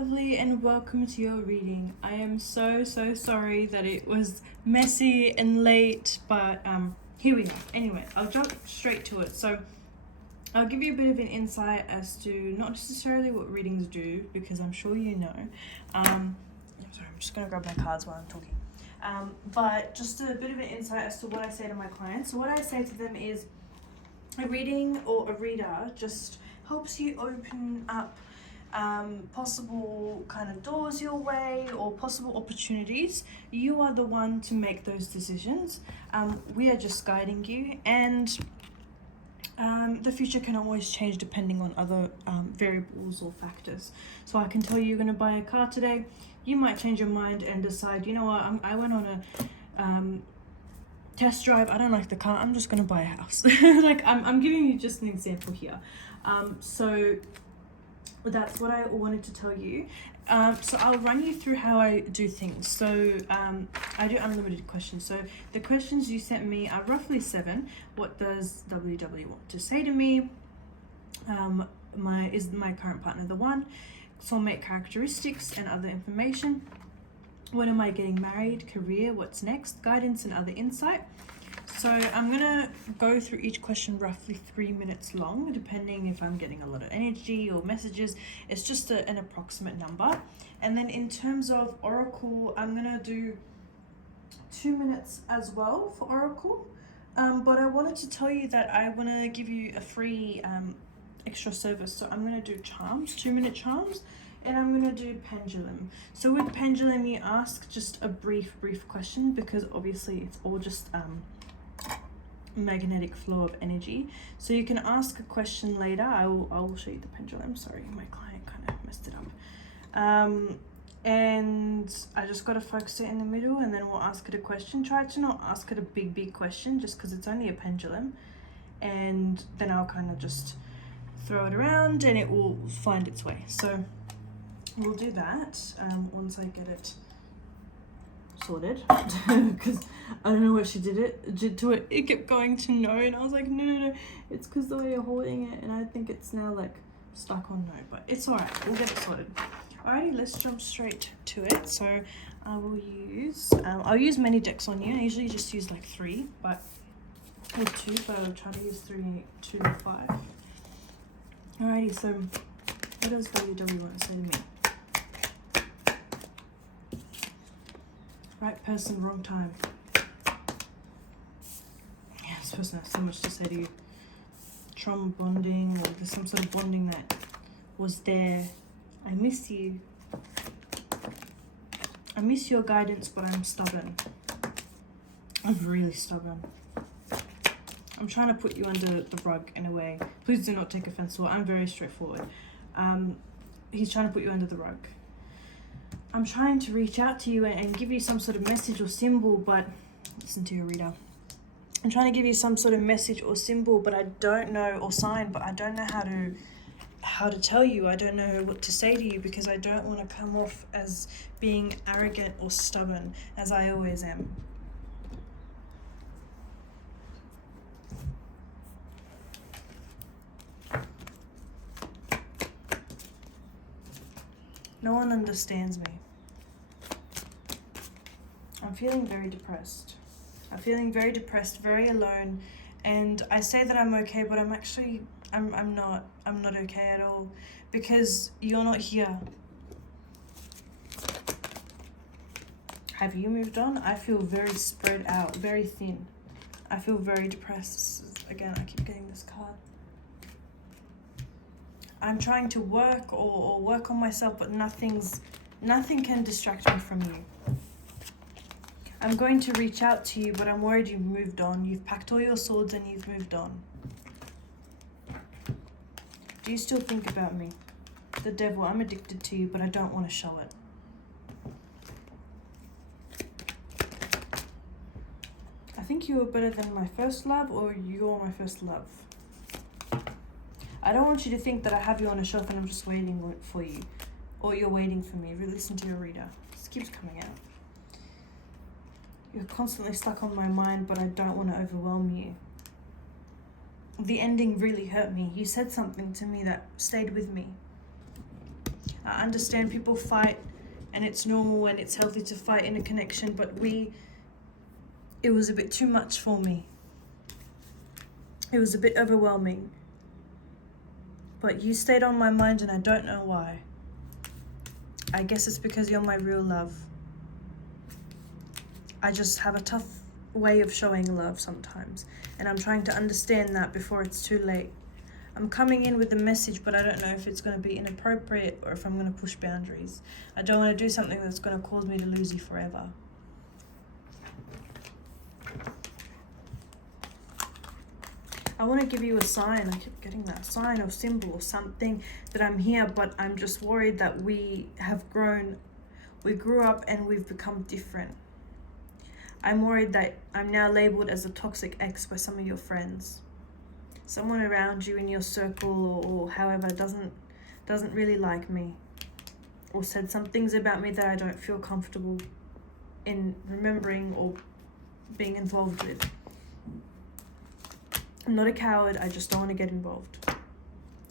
lovely, and welcome to your reading. I am so sorry that it was messy and late, but here we go. Anyway, I'll jump straight to it. So I'll give you a bit of an insight as to not necessarily what readings do, because I'm sure you know. I'm just gonna grab my cards while I'm talking. But just a bit of an insight as to what I say to my clients. So what I say to them is, a reading or a reader just helps you open up possible kind of doors your way or possible opportunities. You are the one to make those decisions. We are just guiding you, and the future can always change depending on other variables or factors. So I can tell you you're going to buy a car today. You might change your mind and decide, you know what, I went on a test drive, I don't like the car, I'm just going to buy a house. Like I'm giving you just an example here. So that's what I wanted to tell you. So I'll run you through how I do things. So I do unlimited questions. So the questions you sent me are roughly 7. What does WW want to say to me? Is my current partner the one? Soulmate characteristics and other information. When am I getting married? Career, what's next? Guidance and other insight. So I'm gonna go through each question roughly 3 minutes long, depending if I'm getting a lot of energy or messages. It's just an approximate number. And then in terms of oracle, I'm gonna do 2 minutes as well for oracle. But I wanted to tell you that I wanna give you a free extra service. So I'm gonna do charms, 2-minute charms. And I'm going to do pendulum. So with pendulum, you ask just a brief question, because obviously it's all just magnetic flow of energy. So you can ask a question later. I will show you the pendulum. Sorry, my client kind of messed it up. And I just got to focus it in the middle, and then we'll ask it a question. Try to not ask it a big question, just because it's only a pendulum. And then I'll kind of just throw it around and it will find its way. So we'll do that once I get it sorted, because I don't know what she did to it. It kept going to no, and I was like, no, it's because the way you're holding it, and I think it's now like stuck on no, but it's alright, we'll get it sorted. Alrighty, let's jump straight to it. So I will use I'll use many decks on you. I usually just use like 3, but or 2, but I'll try to use 3, 2, 5. Alrighty, so what does WW want to say to me? Right person, wrong time. Yeah, this person has so much to say to you. Trauma bonding, or there's some sort of bonding that was there. I miss you. I miss your guidance, but I'm stubborn. I'm really stubborn. I'm trying to put you under the rug in a way. Please do not take offense to it. I'm very straightforward. He's trying to put you under the rug. I'm trying to reach out to you and give you some sort of message or symbol, but listen to your reader. I'm trying to give you some sort of message or symbol, but I don't know, or sign, but I don't know how to tell you. I don't know what to say to you, because I don't want to come off as being arrogant or stubborn, as I always am. No one understands me. I'm feeling very depressed. I'm feeling very depressed, very alone, and I say that I'm okay, but I'm actually, I'm not okay at all, because you're not here. Have you moved on? I feel very spread out, very thin. I feel very depressed. Again, I keep getting this card. I'm trying to work or work on myself, but nothing can distract me from you. I'm going to reach out to you, but I'm worried you've moved on. You've packed all your swords and you've moved on. Do you still think about me? The devil, I'm addicted to you, but I don't want to show it. I think you were better than my first love, or you're my first love. I don't want you to think that I have you on a shelf and I'm just waiting for you, or you're waiting for me. Listen to your reader. This keeps coming out. You're constantly stuck on my mind, but I don't want to overwhelm you. The ending really hurt me. You said something to me that stayed with me. I understand people fight and it's normal and it's healthy to fight in a connection, but it was a bit too much for me. It was a bit overwhelming. But you stayed on my mind and I don't know why. I guess it's because you're my real love. I just have a tough way of showing love sometimes, and I'm trying to understand that before it's too late. I'm coming in with a message, but I don't know if it's going to be inappropriate or if I'm going to push boundaries. I don't want to do something that's going to cause me to lose you forever. I want to give you a sign. I keep getting that sign or symbol or something that I'm here, but I'm just worried that we have grown. We grew up and we've become different. I'm worried that I'm now labeled as a toxic ex by some of your friends. Someone around you in your circle or however doesn't really like me, or said some things about me that I don't feel comfortable in remembering or being involved with. I'm not a coward, I just don't want to get involved.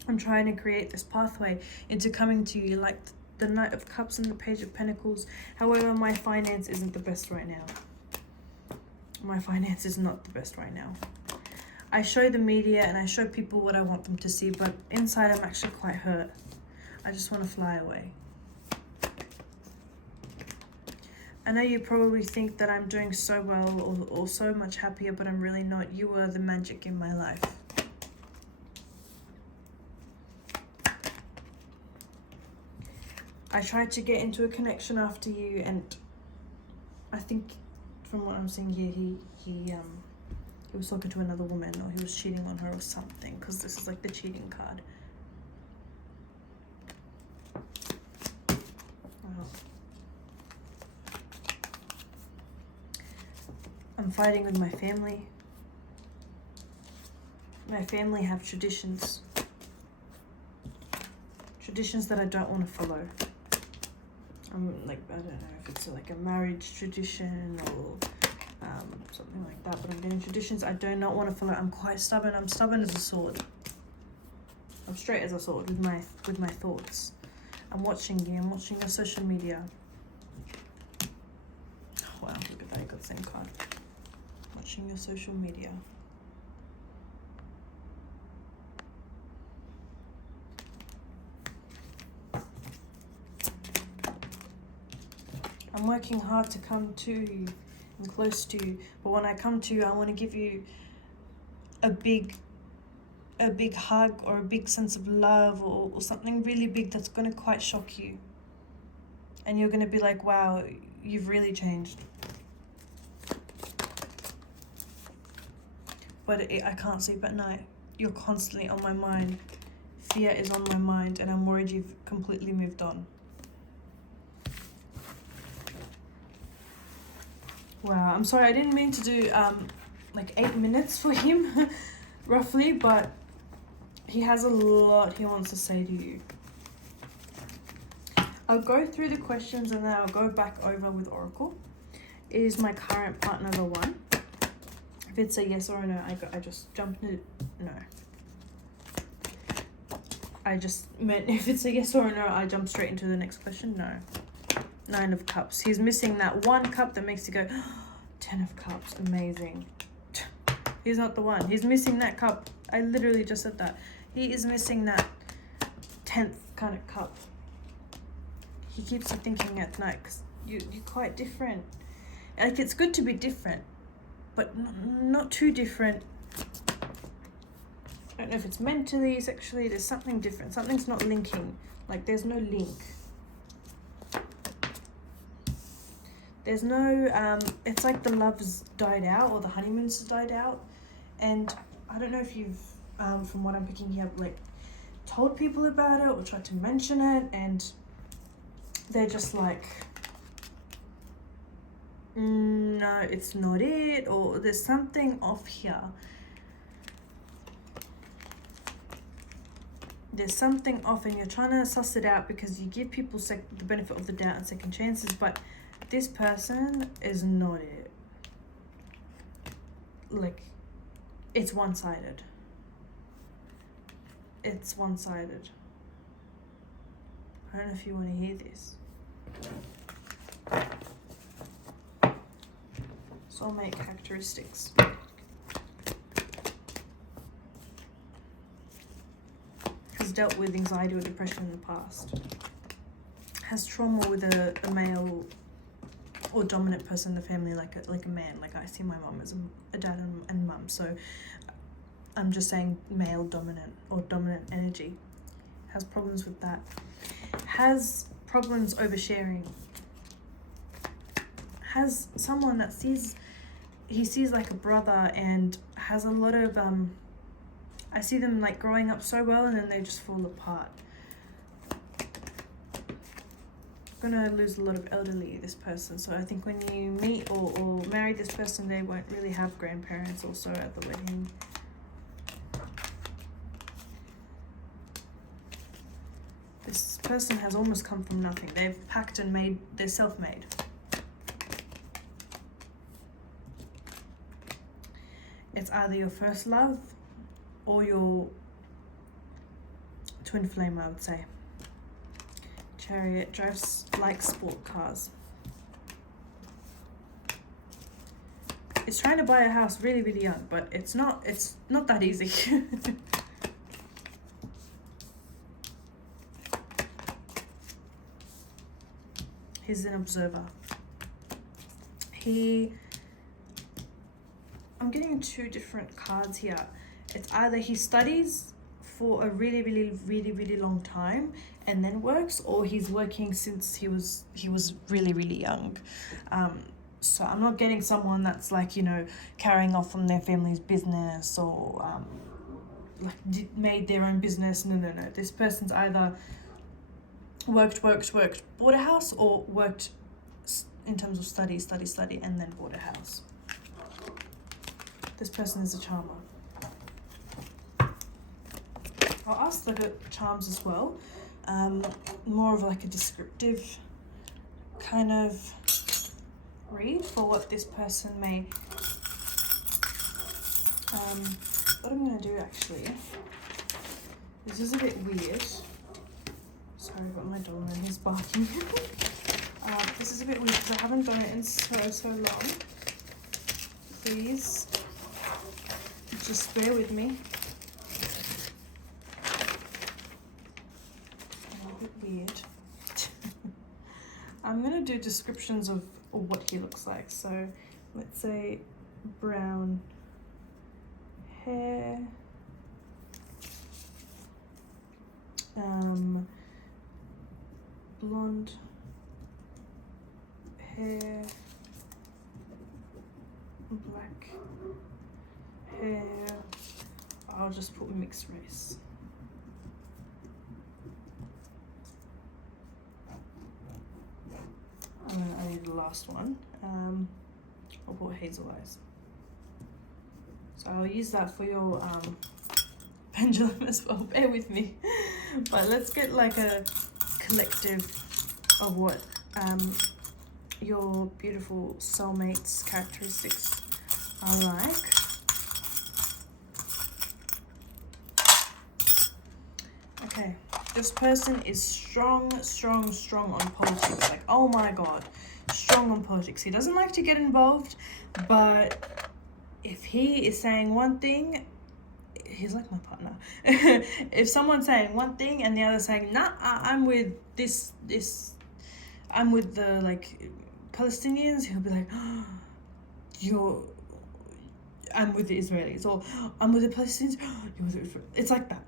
I'm trying to create this pathway into coming to you like the Knight of Cups and the Page of Pentacles. However, my finance isn't the best right now. My finance is not the best right now. I show the media and I show people what I want them to see, but inside I'm actually quite hurt. I just want to fly away. I know you probably think that I'm doing so well or so much happier, but I'm really not. You were the magic in my life. I tried to get into a connection after you, and I think from what I'm seeing here, he was talking to another woman, or he was cheating on her or something, because this is like the cheating card. I'm fighting with my family. My family have traditions. Traditions that I don't want to follow. I'm like, I don't know if it's like a marriage tradition or something like that, but I'm getting traditions I do not want to follow. I'm quite stubborn. I'm stubborn as a sword. I'm straight as a sword with my thoughts. I'm watching you. I'm watching your social media. Oh, wow, look at that. I got the same card. Watching your social media. I'm working hard to come to you and close to you, but when I come to you, I want to give you a big hug or a big sense of love or something really big that's going to quite shock you. And you're going to be like, wow, you've really changed. But I can't sleep at night. You're constantly on my mind. Fear is on my mind, and I'm worried you've completely moved on. Wow, I'm sorry, I didn't mean to do like 8 minutes for him, roughly, but he has a lot he wants to say to you. I'll go through the questions and then I'll go back over with Oracle. Is my current partner the one? If it's a yes or a no, I just jump into no. I just meant if it's a yes or a no, I jump straight into the next question. No. 9 of Cups. He's missing that 1 cup that makes you go, oh, 10 of Cups. Amazing. He's not the one. He's missing that cup. I literally just said that. He is missing that 10th kind of cup. He keeps you thinking at night because you're quite different. Like, it's good to be different, but not too different. I don't know if it's mentally, sexually, there's something different. Something's not linking. Like, there's no link. There's no, it's like the love's died out or the honeymoon's died out. And I don't know if you've, from what I'm picking here, like told people about it or tried to mention it, and they're just like, no, it's not it, or there's something off here. There's something off, and you're trying to suss it out because you give people the benefit of the doubt and second chances, but this person is not it. Like, it's one-sided. It's one-sided. I don't know if you want to hear this. Soulmate characteristics. Has dealt with anxiety or depression in the past. Has trauma with a male or dominant person in the family, like a man. Like I see my mom as a dad and mum, so I'm just saying male dominant or dominant energy. Has problems with that. Has problems oversharing. Has someone that he sees like a brother and has a lot of I see them like growing up so well and then they just fall apart. Gonna lose a lot of elderly, this person, so I think when you meet or marry this person, they won't really have grandparents also at the wedding. This person has almost come from nothing. They've packed and they're self-made. It's either your first love or your twin flame, I would say. Chariot, drives like sport cars. It's trying to buy a house really, really young, but it's not that easy. He's an observer. I'm getting two different cards here. It's either he studies for a really, really, really, really long time and then works, or he's working since he was really, really young. So I'm not getting someone that's like, you know, carrying off from their family's business or made their own business. No. This person's either worked, bought a house, or worked in terms of study, and then bought a house. This person is a charmer. I'll ask the charms as well. More of like a descriptive kind of read for what this person may. What I'm gonna do actually, this is a bit weird. Sorry about my dog and he's barking. This is a bit weird because I haven't done it in so long. Please, just bear with me. A bit weird. I'm gonna do descriptions of what he looks like. So let's say brown hair, blonde hair, black hair. I'll just put mixed race. And then I need the last one. I'll put hazel eyes. So I'll use that for your pendulum as well. Bear with me. But let's get like a collective of what your beautiful soulmate's characteristics are like. Okay, this person is strong on politics. Like, oh my god, strong on politics. He doesn't like to get involved, but if he is saying one thing, he's like my partner. If someone's saying one thing and the other saying, nah, I'm with this, I'm with the like Palestinians, he'll be like, oh, I'm with the Israelis, or I'm with the Palestinians, you're with the Israelis. It's like that.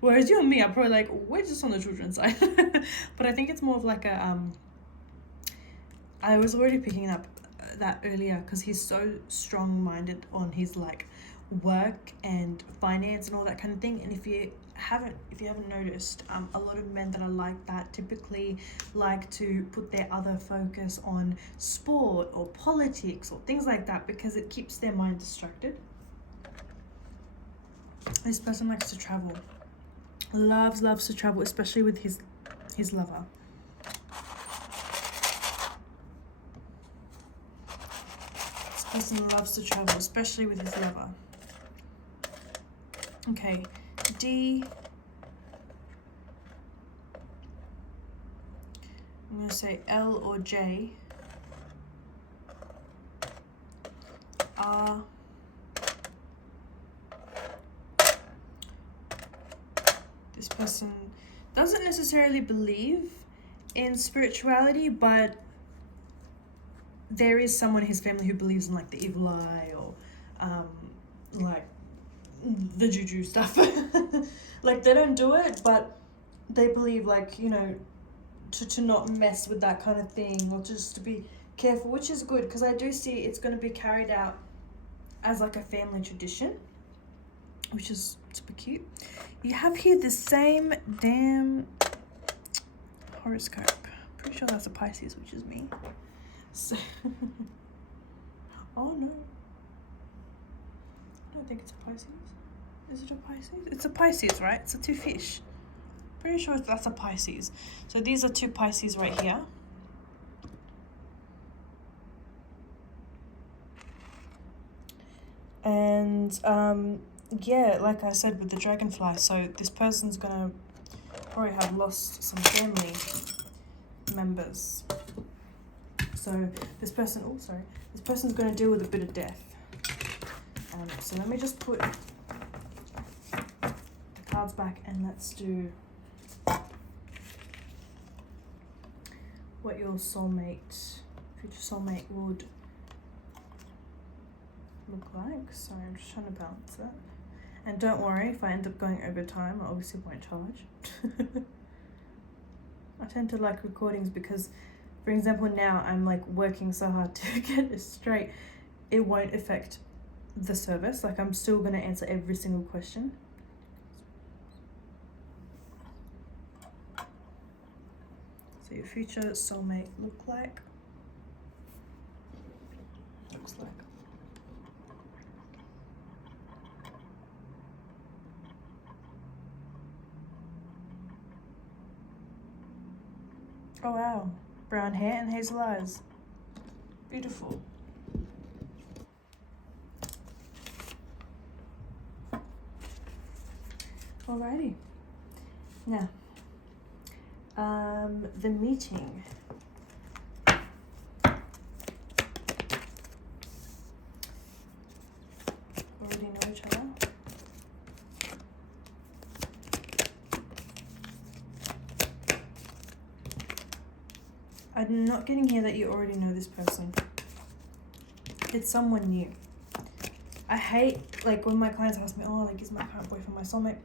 Whereas you and me are probably like, we're just on the children's side. But I think it's more of like a, I was already picking up that earlier because he's so strong-minded on his like work and finance and all that kind of thing. And if you haven't noticed, a lot of men that are like that typically like to put their other focus on sport or politics or things like that because it keeps their mind distracted. This person likes to travel, loves to travel, especially with his lover. This person loves to travel, especially with his lover. Okay, D. I'm going to say L or J are this person doesn't necessarily believe in spirituality, but there is someone in his family who believes in like the evil eye or like the juju stuff. Like they don't do it, but they believe, like, you know, to not mess with that kind of thing, or just to be careful, which is good, because I do see it's going to be carried out as like a family tradition, which is super cute. You have here the same damn horoscope. Pretty sure that's a Pisces, which is me. So oh no, I don't think it's a Pisces. Is it a Pisces? It's a Pisces, right? It's a two fish. Pretty sure that's a Pisces. So these are two Pisces right here. And yeah, like I said with the dragonfly, so this person's gonna probably have lost some family members. So this person, oh sorry, this person's gonna deal with a bit of death. So let me just put the cards back and let's do what your soulmate, future soulmate would look like. Sorry, I'm just trying to balance it. And don't worry, if I end up going over time, I obviously won't charge. I tend to like recordings because, for example, now I'm like working so hard to get it straight, it won't affect the service. Like I'm still going to answer every single question. So your future soulmate looks like. Oh wow, brown hair and hazel eyes. Beautiful. Alrighty. Now, the meeting. Already know each other. I'm not getting here that you already know this person. It's someone new. I hate, like, when my clients ask me, oh, like, is my current boyfriend my soulmate?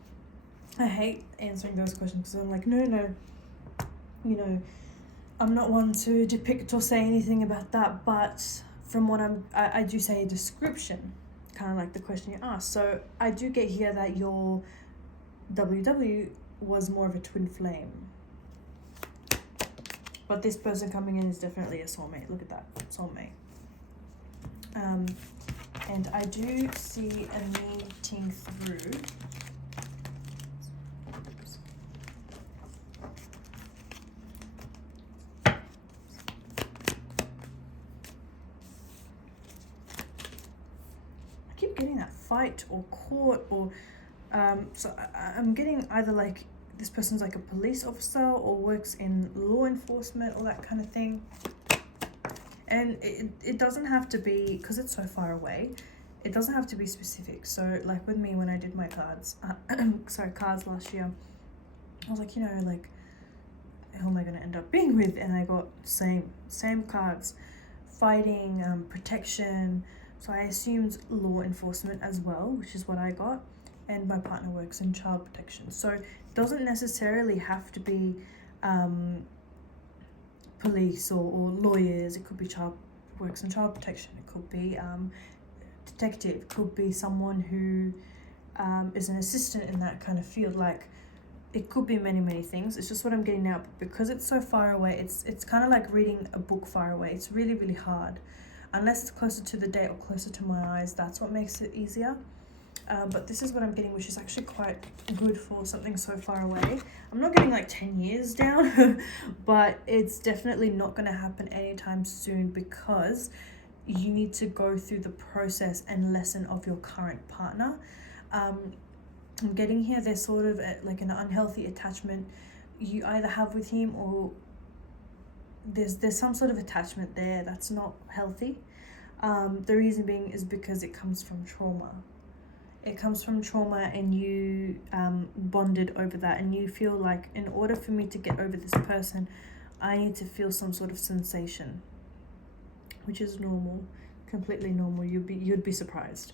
I hate answering those questions because I'm like, no, you know, I'm not one to depict or say anything about that, but from what I do say a description, kind of like the question you asked. So I do get here that your WW was more of a twin flame. But this person coming in is definitely a soulmate. Look at that, soulmate. And I do see a meeting through. I keep getting that fight or court or, so I'm getting either like this person's like a police officer or works in law enforcement or that kind of thing. And it doesn't have to be, because it's so far away, it doesn't have to be specific. So like with me when I did my cards, cards last year, I was like, you know, like, who am I going to end up being with? And I got same cards, fighting, protection. So I assumed law enforcement as well, which is what I got. And my partner works in child protection. So it doesn't necessarily have to be police or lawyers. It could be works in child protection. It could be detective. It could be someone who is an assistant in that kind of field. Like, it could be many things. It's just what I'm getting now. But because it's so far away, it's kind of like reading a book far away. It's really hard. Unless it's closer to the date or closer to my eyes, that's what makes it easier. But this is what I'm getting, which is actually quite good for something so far away. I'm not getting like 10 years down, but it's definitely not going to happen anytime soon because you need to go through the process and lesson of your current partner. I'm getting here, there's sort of like an unhealthy attachment you either have with him or there's some sort of attachment there that's not healthy. The reason being is because it comes from trauma. It comes from trauma, and you bonded over that, and you feel like in order for me to get over this person, I need to feel some sort of sensation, which is normal, completely normal. You'd be surprised.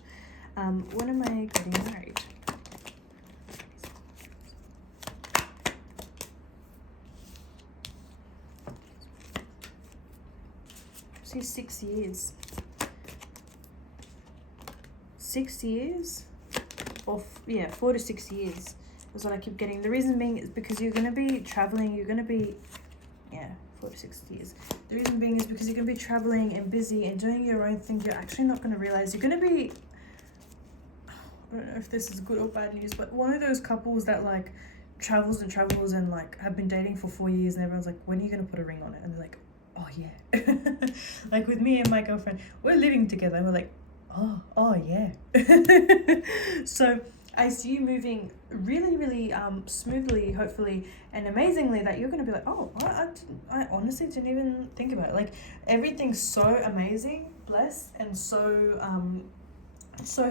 When am I getting married? See, 6 years. 6 years? Or 4 to 6 years is what I keep getting. The reason being is because you're going to be traveling. You're going to be, 4 to 6 years. The reason being is because you're going to be traveling and busy and doing your own thing. You're actually not going to realize you're going to be, I don't know if this is good or bad news, but one of those couples that like travels and like have been dating for 4 years, and everyone's like, when are you going to put a ring on it? And they're like, oh yeah. Like with me and my girlfriend, we're living together, and we're like, oh yeah. So I see you moving really, really smoothly, hopefully, and amazingly, that you're going to be like, oh, I honestly didn't even think about it. Like, everything's so amazing, blessed, and so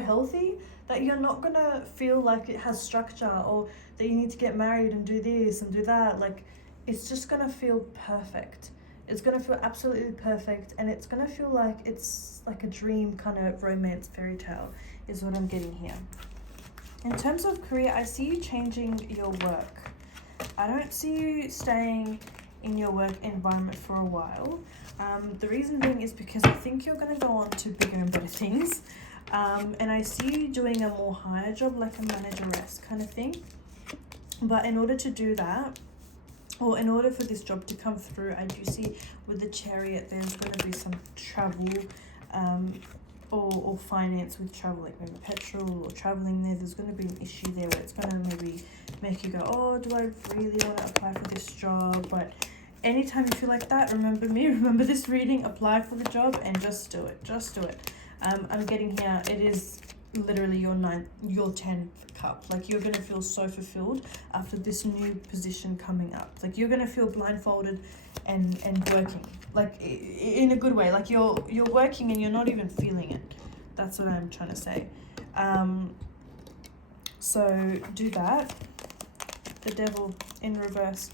healthy that you're not going to feel like it has structure, or that you need to get married and do this and do that. Like, it's just going to feel perfect. It's going to feel absolutely perfect, and it's going to feel like it's like a dream kind of romance fairy tale is what I'm getting here. In terms of career, I see you changing your work. I don't see you staying in your work environment for a while. The reason being is because I think you're going to go on to bigger and better things. And I see you doing a more higher job, like a manageress kind of thing. But in order to do that, or in order for this job to come through, I do see with the Chariot, there's going to be some travel, or finance with travel, like maybe petrol or traveling there. There's going to be an issue there where it's going to maybe make you go, oh, do I really want to apply for this job? But anytime you feel like that, remember me, remember this reading, apply for the job and just do it. I'm getting here, it is literally your 10th cup. Like, you're going to feel so fulfilled after this new position coming up. Like, you're going to feel blindfolded and working, like in a good way. Like, you're working and you're not even feeling it. That's what I'm trying to say. So do that. The Devil in reverse.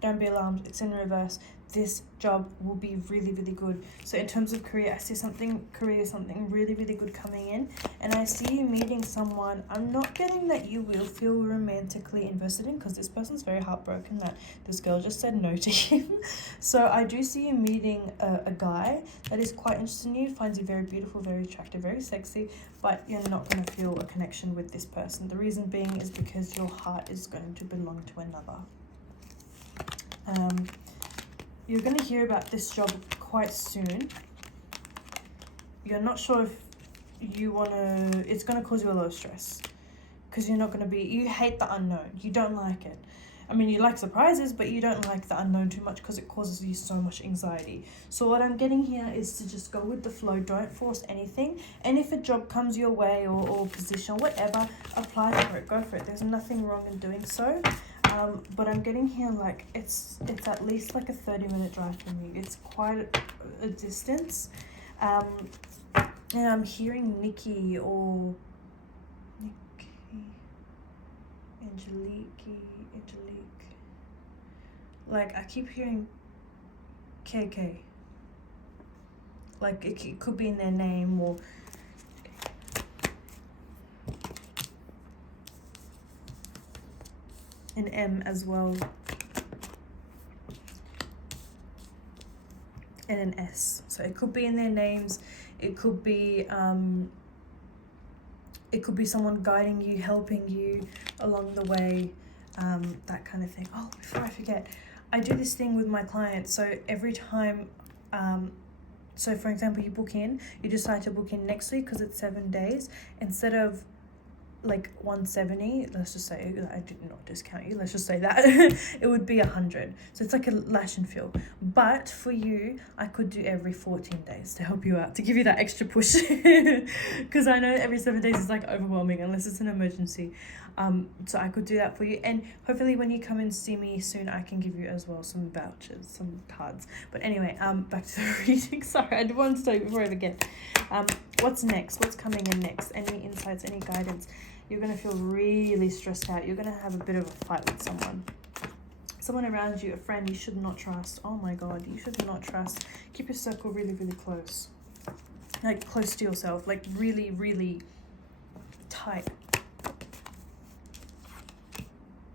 Don't be alarmed, it's in reverse. This job will be really, really good. So in terms of career, I see something really, really good coming in. And I see you meeting someone. I'm not getting that you will feel romantically invested in, because this person's very heartbroken that this girl just said no to him. So I do see you meeting a guy that is quite interested in you, finds you very beautiful, very attractive, very sexy, but you're not going to feel a connection with this person. The reason being is because your heart is going to belong to another. You're going to hear about this job quite soon. You're not sure if you want to... It's going to cause you a lot of stress, because you're not going to be... You hate the unknown. You don't like it. I mean, you like surprises, but you don't like the unknown too much, because it causes you so much anxiety. So what I'm getting here is to just go with the flow. Don't force anything. And if a job comes your way, or position, whatever, apply for it. Go for it. There's nothing wrong in doing so. But I'm getting here like it's at least like a 30-minute drive from you. It's quite a distance. And I'm hearing Angelique. Like, I keep hearing KK. Like, it could be in their name, or... an M as well, and an S. So it could be in their names. It could be someone guiding you, helping you along the way, that kind of thing. Oh, before I forget, I do this thing with my clients. So every time, so for example, you decide to book in next week because it's 7 days, instead of like 170, let's just say, I did not discount you, let's just say that, it would be 100. So it's like a lash and fill. But for you, I could do every 14 days to help you out, to give you that extra push, because I know every 7 days is like overwhelming unless it's an emergency. So I could do that for you, and hopefully when you come and see me soon, I can give you as well some vouchers, some cards. But anyway, back to the reading. Sorry, I wanted to tell you before I forget. What's next? What's coming in next? Any insights, any guidance? You're going to feel really stressed out. You're going to have a bit of a fight with someone around you, a friend you should not trust. Oh my God, you should not trust. Keep your circle really close, like close to yourself, like really tight.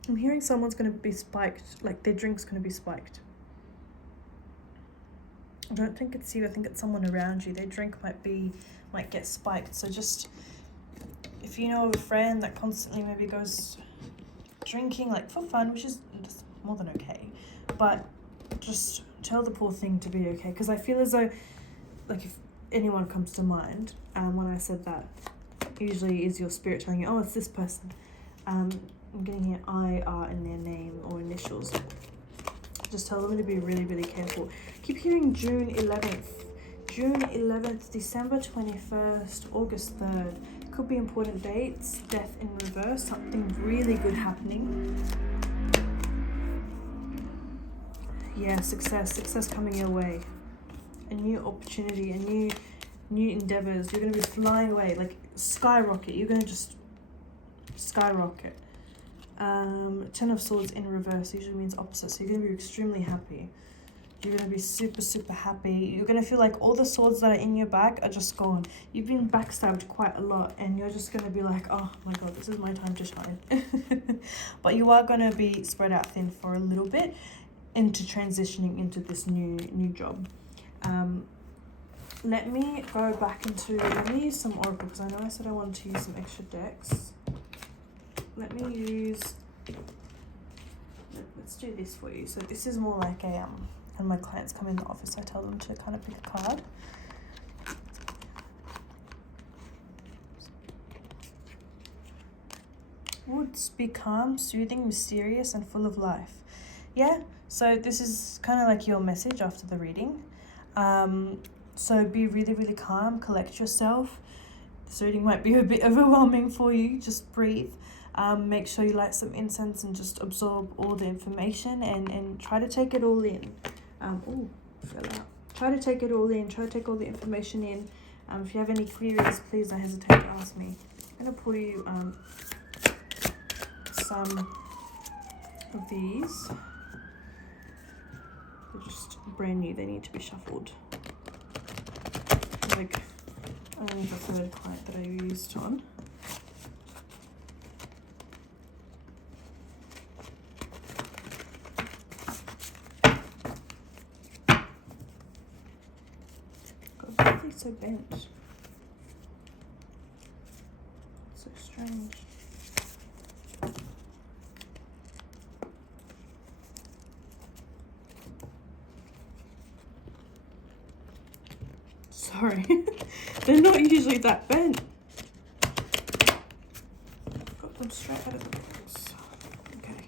I'm hearing someone's going to be spiked, like their drink's going to be spiked. I don't think it's you, I think it's someone around you. Their drink might get spiked. So just, if you know of a friend that constantly maybe goes drinking, like for fun, which is just more than okay, but just tell the poor thing to be okay. Because I feel as though, like if anyone comes to mind, when I said that, usually is your spirit telling you, oh, it's this person. I'm getting here IR in their name or initials. Just tell them to be really careful. Keep hearing June 11th, December 21st, August 3rd. Could be important dates, death in reverse, something really good happening. Yeah, success coming your way. A new opportunity, new endeavors. You're going to be flying away, like skyrocket. You're going to just skyrocket. 10 of Swords in reverse usually means opposite, so you're going to be extremely happy. You're going to be super happy. You're going to feel like all the swords that are in your bag are just gone. You've been backstabbed quite a lot, and you're just going to be like, oh my God, this is my time to shine. But you are going to be spread out thin for a little bit into transitioning into this new job. Let me go back into, let me use some oracle, because I know I said I wanted to use some extra decks. Let me use, let's do this for you. So this is more like a, when my clients come in the office, I tell them to kind of pick a card. Would be calm, soothing, mysterious, and full of life. Yeah, so this is kind of like your message after the reading. So be really calm, collect yourself. This reading might be a bit overwhelming for you, just breathe. Make sure you light some incense and just absorb all the information and try to take it all in. Try to take it all in, try to take all the information in. If you have any queries, please don't hesitate to ask me. I'm going to pull you some of these. They're just brand new, they need to be shuffled. Like, only the third client that I used on. God, why are they so bent? So strange. Sorry, they're not usually that bent. Got them straight out of the box. Okay.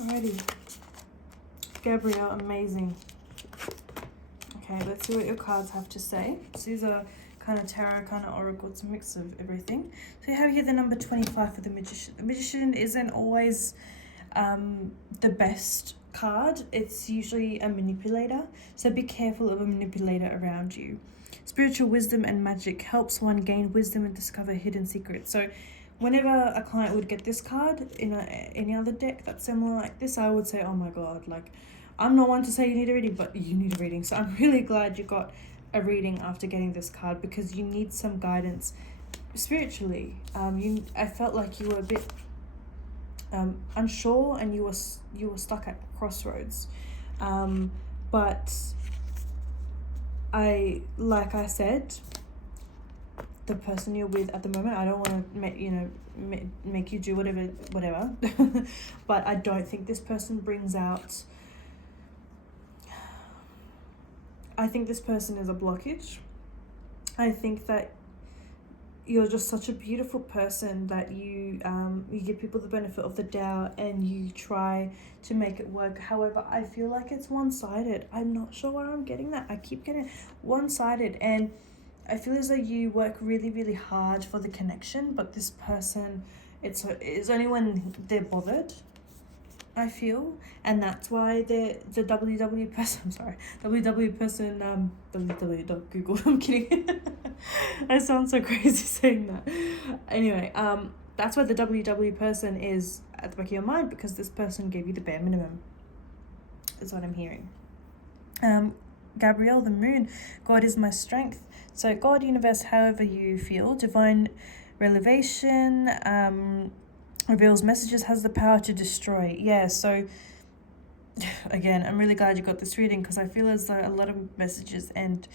Alrighty. Gabrielle, amazing. Okay, let's see what your cards have to say. So these are kind of tarot, kind of oracle. It's a mix of everything. So you have here the number 25 for the Magician. The Magician isn't always the best card. It's usually a manipulator. So be careful of a manipulator around you. Spiritual wisdom and magic helps one gain wisdom and discover hidden secrets. So whenever a client would get this card in any other deck that's similar like this, I would say, oh my God, like, I'm not one to say you need a reading, but you need a reading. So I'm really glad you got a reading after getting this card, because you need some guidance spiritually. I felt like you were a bit unsure, and you were stuck at crossroads. But like I said, the person you're with at the moment, I don't want to make you do whatever but I don't think this person brings out, I think this person is a blockage. I think that you're just such a beautiful person that you give people the benefit of the doubt and you try to make it work. However, I feel like it's one-sided. I'm not sure where I'm getting that. I keep getting one-sided, and I feel as though you work really, really hard for the connection, but this person, it's only when they're bothered, I feel, and that's why the WW person, I'm sorry, WW person, www.google, I'm kidding. I sound so crazy saying that. Anyway, that's why the WW person is at the back of your mind, because this person gave you the bare minimum, is what I'm hearing. Gabrielle, the moon, God is my strength. So God, universe, however you feel, divine revelation, reveals messages, has the power to destroy. Yeah, so again, I'm really glad you got this reading, because I feel as though a lot of messages and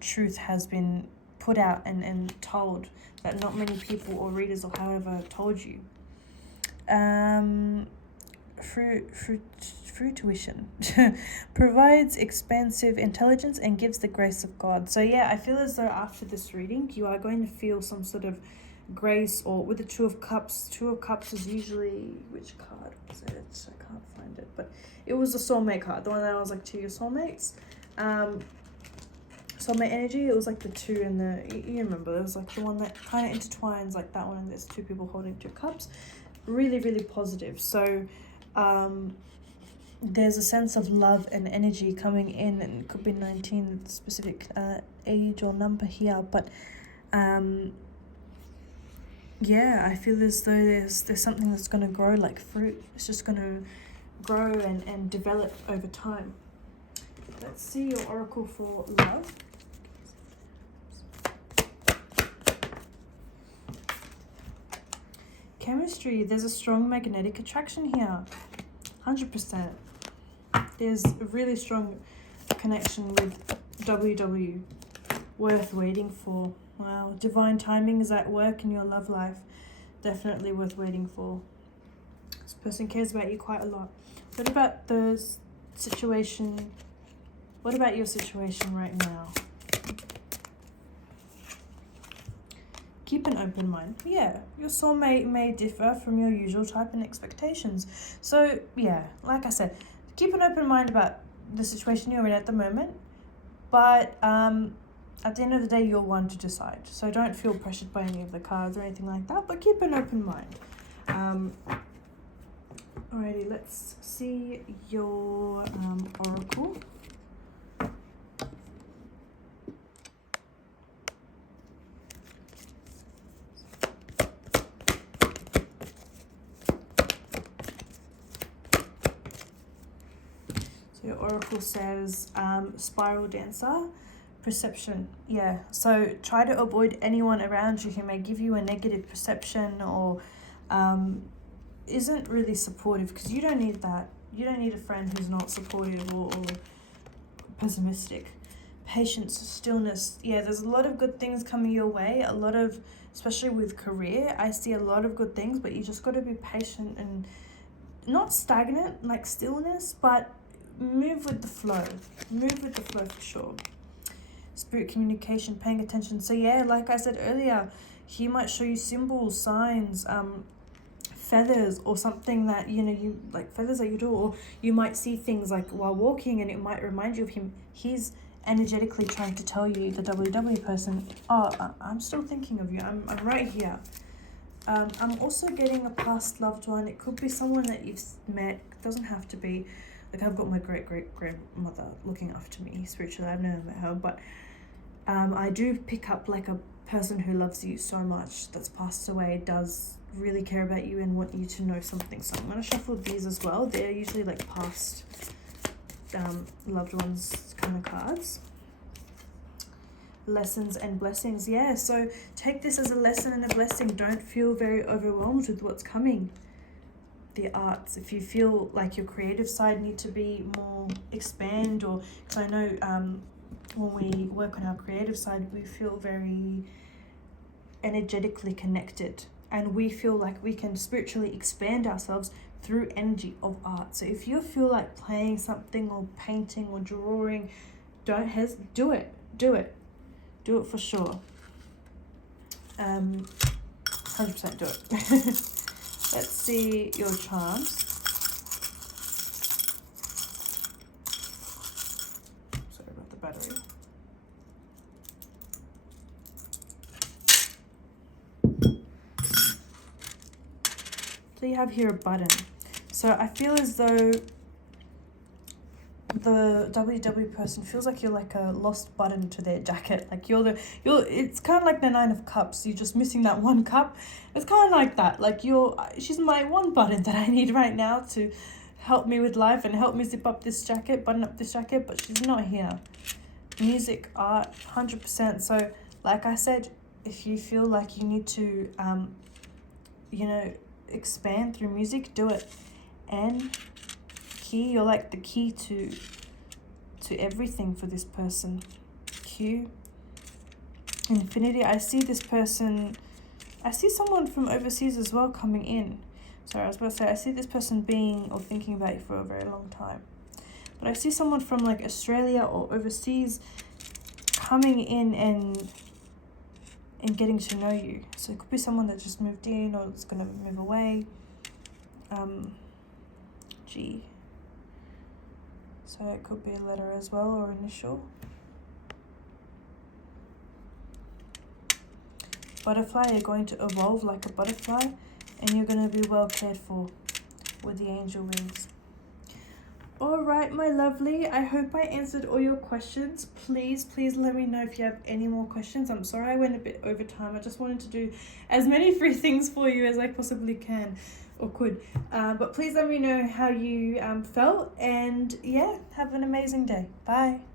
truth has been put out and told that not many people or readers or however told you. Fruition provides expansive intelligence and gives the grace of God. So yeah, I feel as though after this reading you are going to feel some sort of grace, or with the Two of Cups is usually, which card was it? I can't find it, but it was the soulmate card, the one that I was like, to your soulmates, soulmate energy. It was like the two and you remember, it was like the one that kind of intertwines like that one, and there's two people holding two cups. Really, really positive. So there's a sense of love and energy coming in, and it could be 19, specific age or number here, but yeah, I feel as though there's something that's going to grow like fruit. It's just going to grow and develop over time. Let's see your oracle for love. Chemistry, there's a strong magnetic attraction here. 100%. There's a really strong connection with WW. Worth waiting for. Wow, divine timing is at work in your love life. Definitely worth waiting for. This person cares about you quite a lot. What about the situation? What about your situation right now? Keep an open mind. Yeah, your soulmate may differ from your usual type and expectations. So yeah, like I said, keep an open mind about the situation you're in at the moment. But at the end of the day, you're one to decide. So don't feel pressured by any of the cards or anything like that, but keep an open mind. Alrighty, let's see your oracle. So your oracle says spiral dancer. Perception, yeah. So try to avoid anyone around you who may give you a negative perception or isn't really supportive, because you don't need that. You don't need a friend who's not supportive or pessimistic. Patience, stillness. Yeah, there's a lot of good things coming your way. A lot of, especially with career, I see a lot of good things, but you just got to be patient and not stagnant, like stillness, but move with the flow. Move with the flow for sure. Spirit communication, paying attention. So yeah, like I said earlier, he might show you symbols, signs, feathers, or something that, you know, you like feathers at your door, or you might see things like while walking and it might remind you of him. He's energetically trying to tell you, the WW person, oh, I'm still thinking of you. I'm right here. I'm also getting a past loved one. It could be someone that you've met. It doesn't have to be. Like, I've got my great-great-grandmother looking after me spiritually. I've never met her, but I do pick up like a person who loves you so much, that's passed away, does really care about you and want you to know something. So I'm going to shuffle these as well. They're usually like past loved ones kind of cards. Lessons and blessings. Yeah, so take this as a lesson and a blessing. Don't feel very overwhelmed with what's coming. The arts, if you feel like your creative side need to be more expand, or because I know when we work on our creative side, we feel very energetically connected, and we feel like we can spiritually expand ourselves through energy of art. So if you feel like playing something or painting or drawing, don't hesitate. Do it Do it for sure. 100% do it. Let's see your charms. Sorry about the battery. So you have here a button. So I feel as though the WW person feels like you're like a lost button to their jacket. Like it's kind of like the Nine of Cups. You're just missing that one cup. It's kind of like that. Like she's my one button that I need right now to help me with life and help me zip up this jacket, button up this jacket, but she's not here. Music, art, 100%. So like I said, if you feel like you need to, expand through music, do it. And key, you're like the key to everything for this person. Q, infinity. I see this person, I see someone from overseas as well coming in. Sorry, I was about to say, I see this person being or thinking about you for a very long time. But I see someone from like Australia or overseas coming in and getting to know you. So it could be someone that just moved in or is going to move away. G. So it could be a letter as well or initial. Butterfly, you're going to evolve like a butterfly and you're going to be well cared for with the angel wings. All right, my lovely. I hope I answered all your questions. Please let me know if you have any more questions. I'm sorry I went a bit over time. I just wanted to do as many free things for you as I possibly can or could. But please let me know how you felt. And yeah, have an amazing day. Bye.